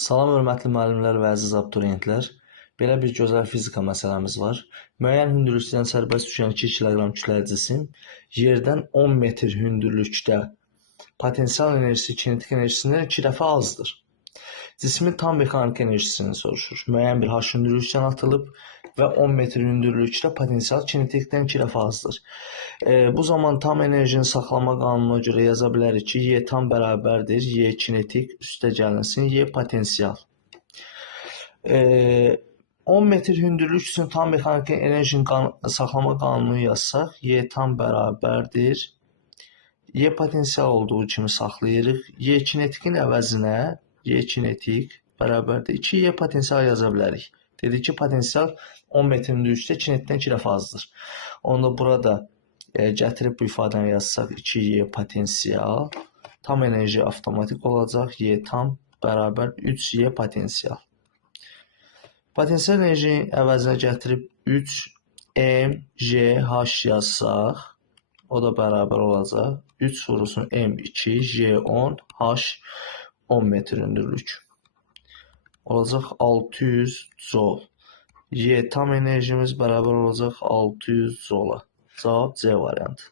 Salam hörmətli müəllimlər və əziz abituriyentlər. Belə bir gözəl fizika məsələmiz var. Müəyyən hündürlükdən sərbəst düşən 2 kiloqram kütləli cisim yerdən 10 metr hündürlükdə potensial enerjisi kinetik enerjisindən 2 dəfə azdır. Cismin tam mexaniki enerjisini soruşur. Müəyyən bir h hündürlükdən atılıb və 10 metr hündürlükdə potensial kinetikdən 2 dəfə azdır. Bu zaman tam enerjini saxlama qanununa görə yaza bilərik ki, Y tam bərabərdir. Y kinetik üstə gəlinsin, Y potensial. 10 metr hündürlük üçün tam mexaniki enerjinin saxlama qanununu yazsaq, Y tam bərabərdir. Y potensial olduğu kimi saxlayırıq. Y kinetikin əvəzinə Y kinetik bərabərdir 2Y potensial yaza bilərik. Dedik ki, potensial 10 metr hündürlükdə kinetikdən 2 dəfə azdır. Onda burada gətirib bu ifadəni yazsaq 2Y potensial, tam enerji avtomatik olacaq. Y tam bərabər 3Y potensial. Potensial enerjinin əvəzinə gətirib 3mgh yazsaq, o da bərabər olacaq. 3 vurulsun m2, j10, h 10 metr hündürlük. Olacaq 600 joule. Y tam enerjimiz bərabər olacaq 600 joule. Cavab C variantı.